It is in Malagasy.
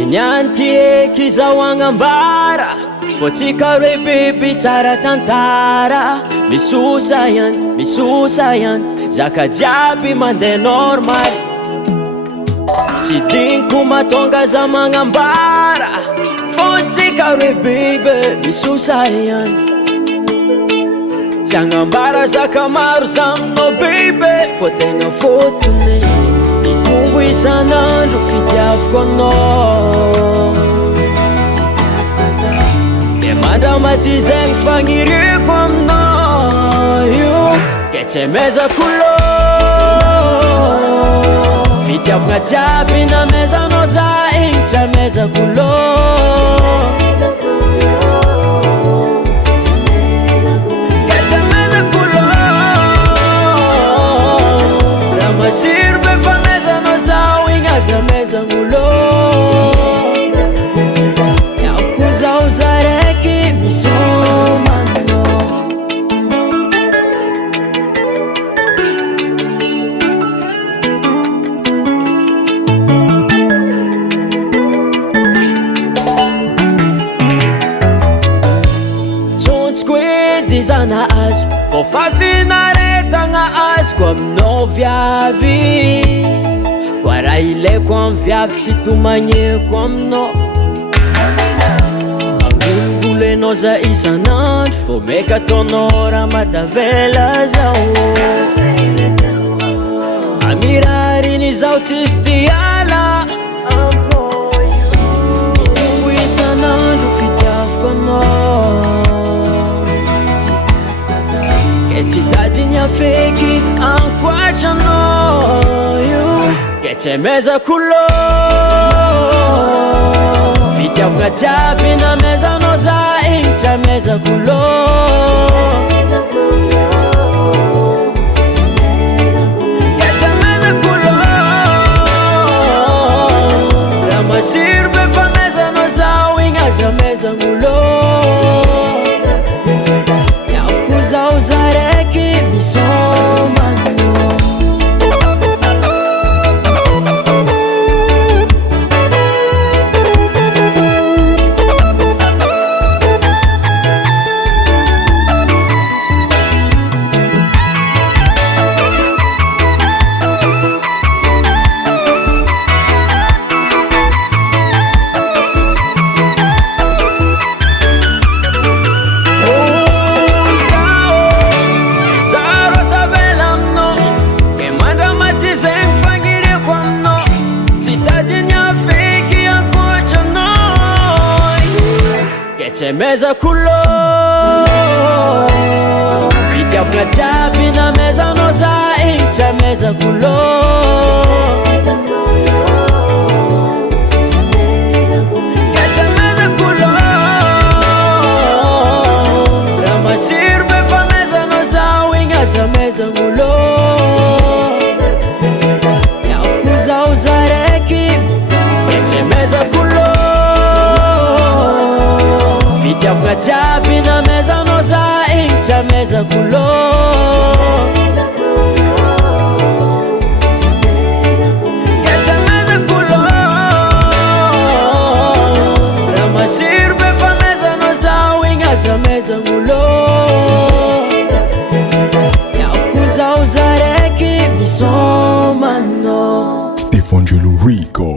Inyanty eky zao agnambara fô tsika roe biby tsara tantara. Misosa ihany zaka jiaby mandeha normal. Tsy diniko matonga za magnambara fô tsika roe biby misosa ihany. Tsy agnambara zaka maro zaminao biby fô tegna fotony mitombo isan'andro fitiavako anao. De mandramaty zegny fagniriako aminao io ke tsy mezako lô. Fitiavagna jiaby namezanao za igny tsy mezako lô. Masiro be famezanao zao igny aza mezan'olo. Tiako zao za raiky misomanao. Tsontsiko edy zana azo fô fafinaretagna azoko aminao viavy. Koa raha ilaiko amy viavy tsy tomagneko aminao. Angolongolenao za isan'andro fô meka ataonao raha matavela zao. Amirariny zao tsisy tiala. Mitombo isan'andro fitiavako anao. Ke tsy tadigny afeky ankoatranao io ke tsy mezako lô. Fitiavagna jiaby namezanao za igny tsy mezako lô. Ke tsy mezako lô. Raha masiro be famezanao zao igny aza mezan'olo. Tiako zao za raiky misomanao. Tsy mezako lô. Fitiavagna jiaby namezanao za igny tsy mezako lô. Ke tsy mezako lô. Raha masiro be famezanao zao igny aza mezan'olo. Tiako zao za raiky ke tsy mezako lô. Fitiavagna jiaby namezanao za igny tsy mezako lô. Ke tsy mezako lô. Raha masiro be famezanao zao igny aza mezan'olo. Tiako zao za raiky misomanao. Stefangelo Rico.